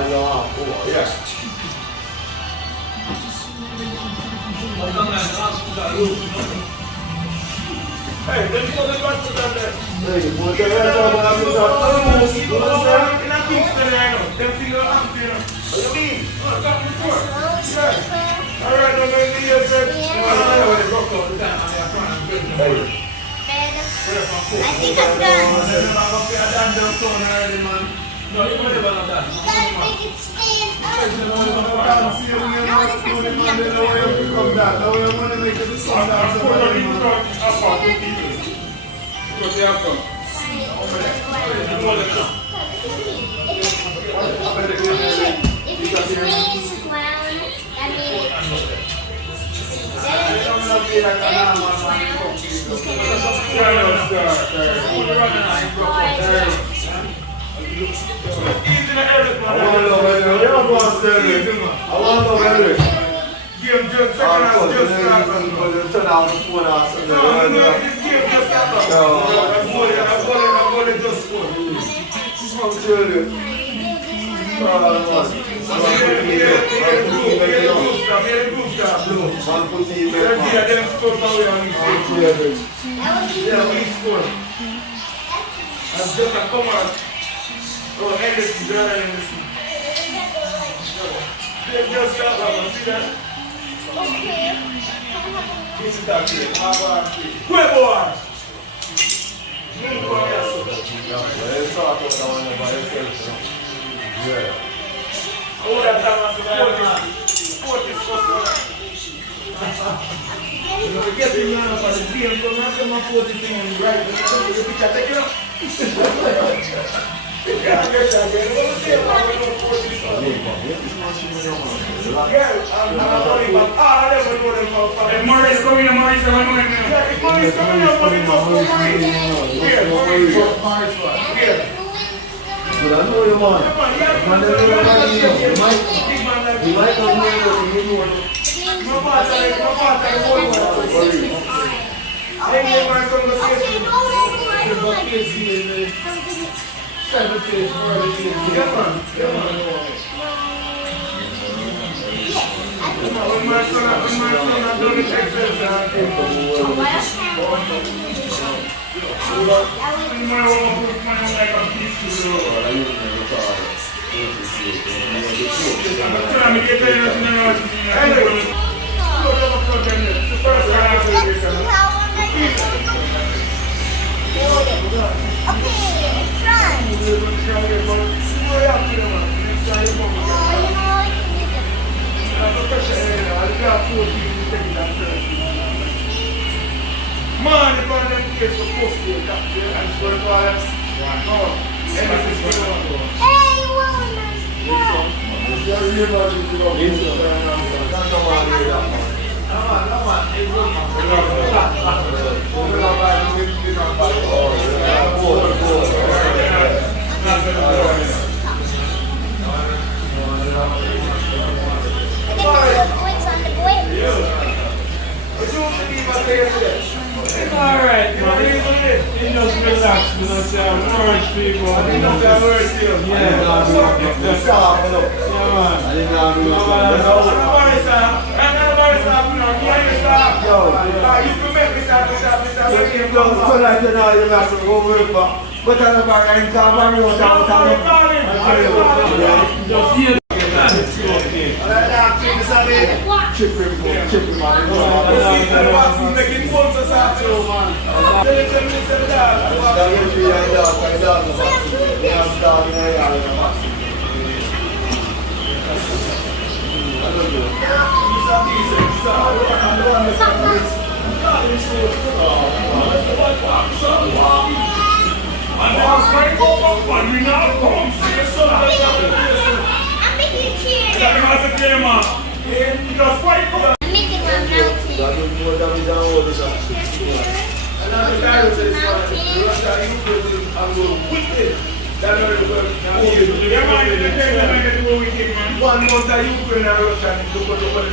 Yeah. Hey, let me go to the hospital there. Hey, you put the rest of the hospital. In a Kingston right now. Them figure out there. What do you mean? Oh, talk before. Yeah. All right, don't make me here, sir. I know they broke all the time. I think I'm done. No, you can't never done. You gotta make it stand up. No, this has to be on the ground. Now we want to make it stand up. What they have come? If you just lay in the ground, that means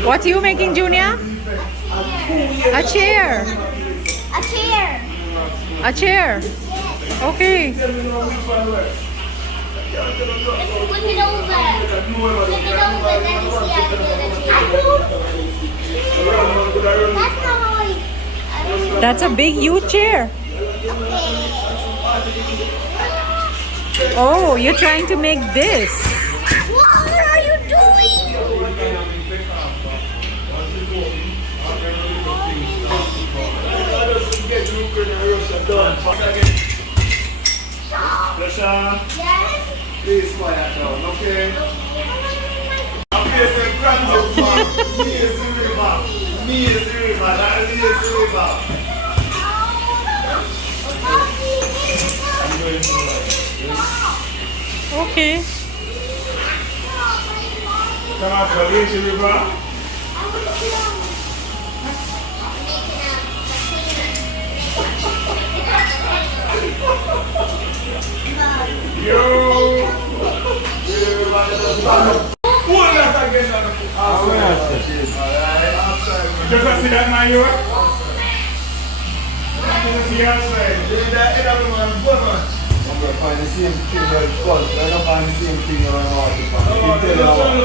What are you making, Junior? A chair. A chair. A chair. Okay. Flip it over. Flip it over, then you see how to do the chair. That's how I... That's a big huge chair. Oh, you're trying to make this. What are you doing? Pressure. Yes. Please quiet down, okay? I'm here to grant you back. Me is the river. Me is the river. That is the river. I'm going to Okay. come out for the river. Yo! Pull that again. Just see that man, you? Just see outside. I'm going to find the same thing where it's called. I'm going to find the same thing around the water.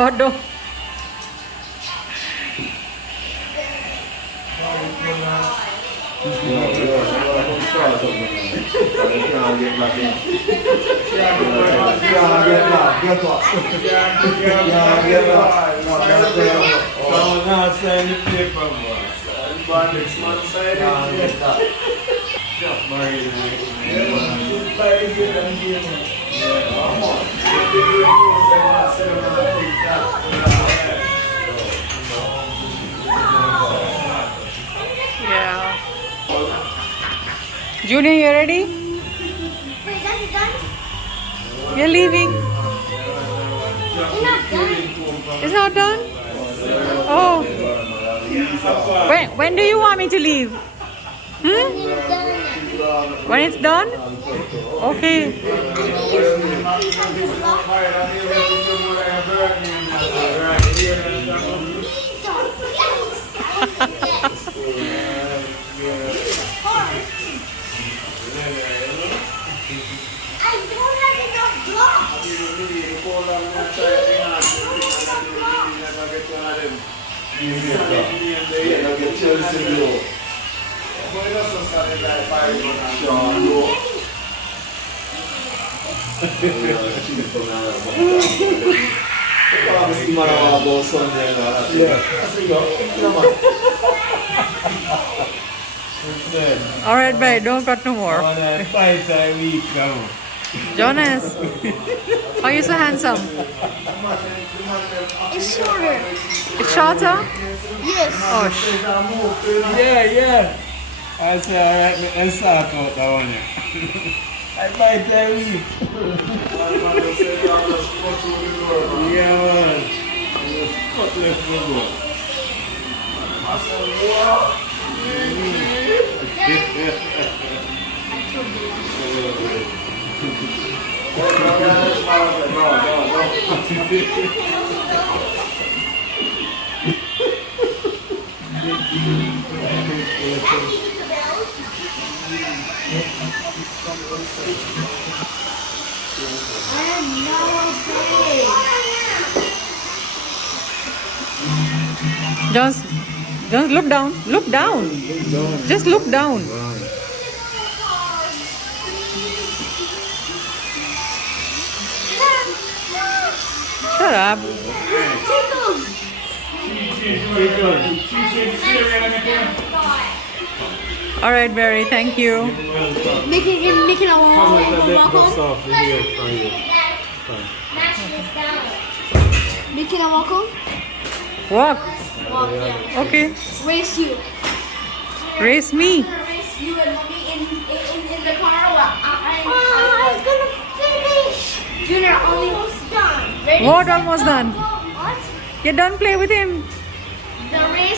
Oh, no. Yeah. Junior, you ready? Wait, that's it done? You're leaving. You're not done. It's not done? Oh. When do you want me to leave? Hmm? You're done. When it's done? Okay. I don't have enough blocks. All right, bye. Don't cut no more. Jonas, why are you so handsome? It's shorter. It's shorter? Yes. Oh, Yeah. I say, alright, let's start out that one. I might tell you. Yeah, man. Just cut left the door. Just look down. Look down. Just look down. Shut up. All right, Barry. Thank you. Making a walk home. Making a walk home. Walk. Walk, yeah. Okay. Race you. Race me. Race you and mommy in the car. I was gonna finish. Ready? What? set, Almost go. done. What? You're done. Play with him. The race